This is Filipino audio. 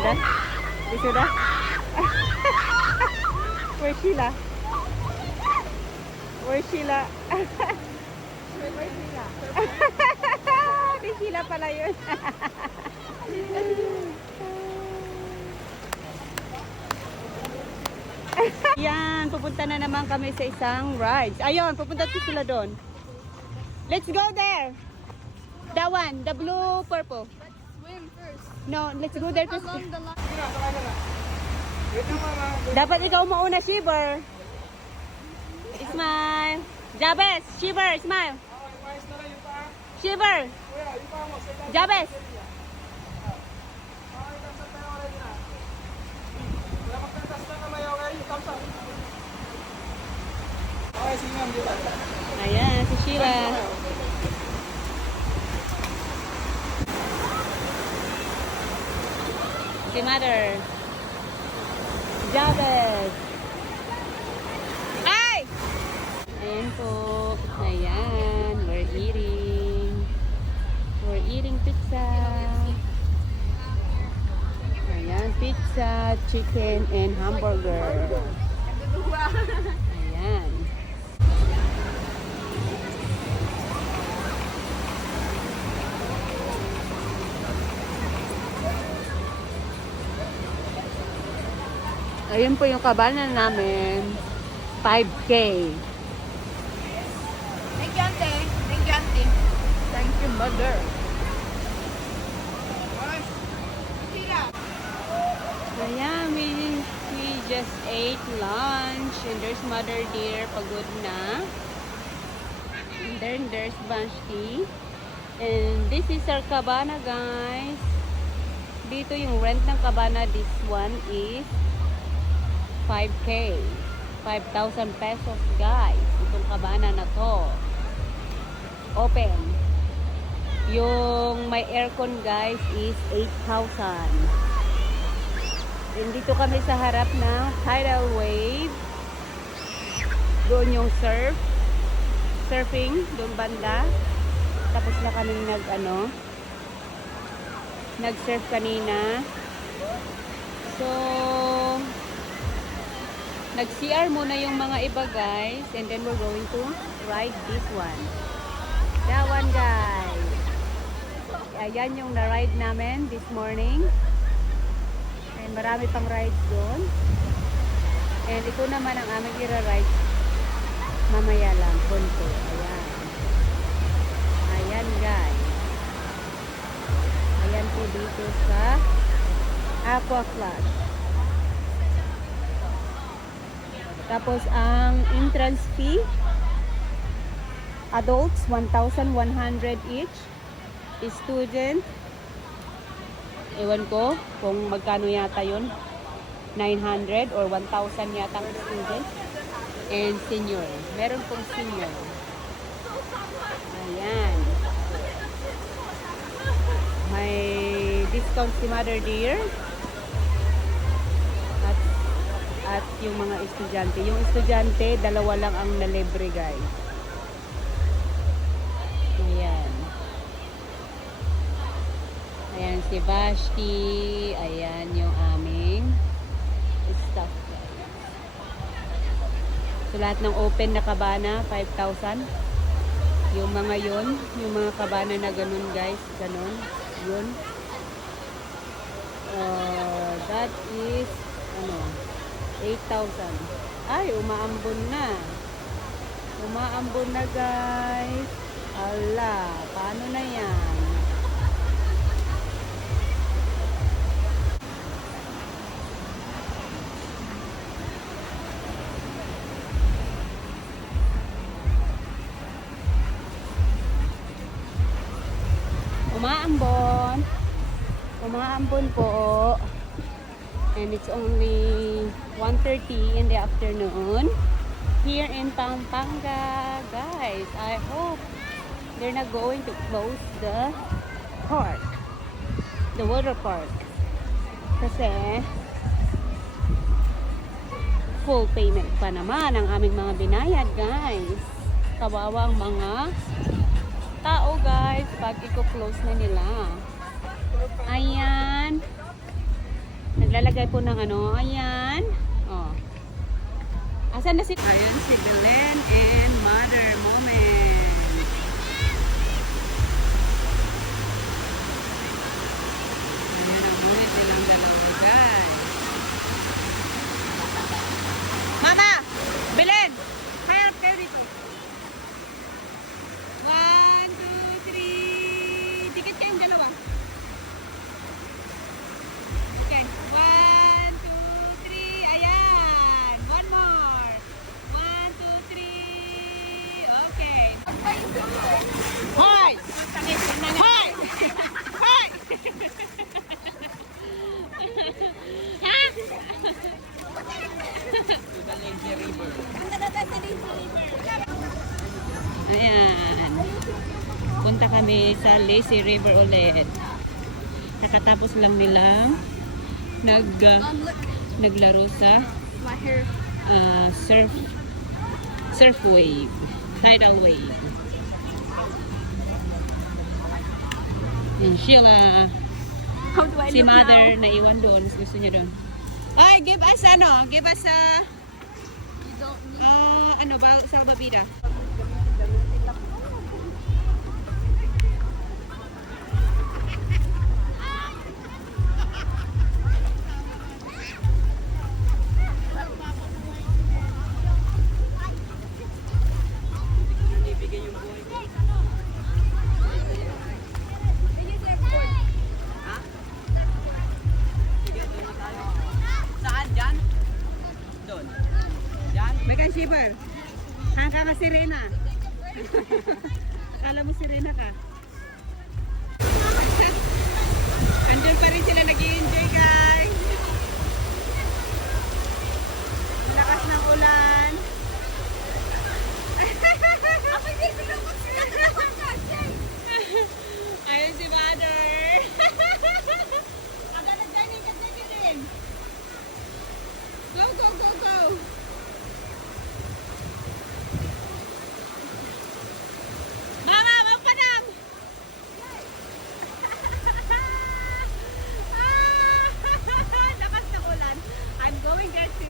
Wisuda? Wisuda? Where's Sheila? Where's Sheila? Where's Sheila? Di Sheila pala yun. Yan, pupunta na naman kami sa isang rides. Ayun, pupunta sila doon. Let's go there. That one, the blue purple. Let's swim first. No, let's go there first. Along the line. Dapat ikaw mauna, Shiver. Smile. Jabez, Shiver, smile. Shiver. Jabez. Ayan, si Sheila. Si Mother. Jabez. Ay! Ayan po. Ayan. We're eating. We're eating pizza. Ayan. Pizza, chicken, and hamburger. Ayan. Ayun po yung kabanan namin. 5K. Thank you, auntie. Thank you, auntie. Thank you, Mother. Sheila. Ayan, we just ate lunch. And there's Mother dear, pagod na. And then there's Vashti. And this is our cabana, guys. Dito yung rent ng cabana. This one is 5K. 5,000 pesos, guys. Itong cabana na to. Open. Yung may aircon, guys, is 8,000. And dito kami sa harap ng tidal wave. Doon yung surfing, doon banda. Tapos na kami nag-surf kanina. So, nag-CR muna yung mga iba, guys. And then we're going to ride this one. That one, guys. Ayan yung na-ride namin this morning. And marami pang rides doon. And ito naman ang aming ira-ride mamaya lang. Punto. Ayan. Ayan, guys. Ayan po dito sa Aqua Flash. Tapos ang entrance fee, adults 1,100 each, student, ewan ko kung magkano yata yun, 900 or 1,000 yata ang student, and senior, meron pong senior. Ayan, may discount si Mother dear. At yung mga estudyante. Yung estudyante, dalawa lang ang nalibre, guys. Ayan. Ayan si Vashti. Ayan yung aming staff, guys. So, lahat ng open na kabana, 5,000. Yung mga yun, yung mga kabana na ganun, guys. Ganun. Yun. That is, 8,000. Ay, umaambon na. Umaambon na, guys. Ala, paano na yan? Umaambon. Umaambon po. And it's only 1:30 in the afternoon here in Pampanga, guys. I hope they're not going to close the park, the water park, kasi full payment pa naman ang aming mga binayad, guys. Kawawa ang mga tao, guys, pag i-close na nila. Ayan. Naglalagay po ng ano. Ayan. Oh. Asan na si... Ayan si Belen and Mother Moment. Ayan ang ngunit nilang dalawa, guys. Mama! Belen! Hayop kayo dito. 1, 2, 3. Dikit kayong dalawa. Okay. 1, 2, 3. Ayan. One more. 1, 2, 3. Okay. Hoy! Hoy! Hoy! Ha? Ayan. Punta kami sa Lazy River ulit. Nakatapos lang nilang naglaro sa My hair. surf wave. Tidal wave. Yan Sheila. How do I Si look Mother now? na iwan doon. Gusto niya doon. Ay, give us ano? Give us You don't need ano ba? Salbabida. Saan? Diyan? Doon. Diyan? May kan shiver. Hangka ka sirena. Kala mo sirena ka. Andun pa rin sila nag-i-enjoy, guys.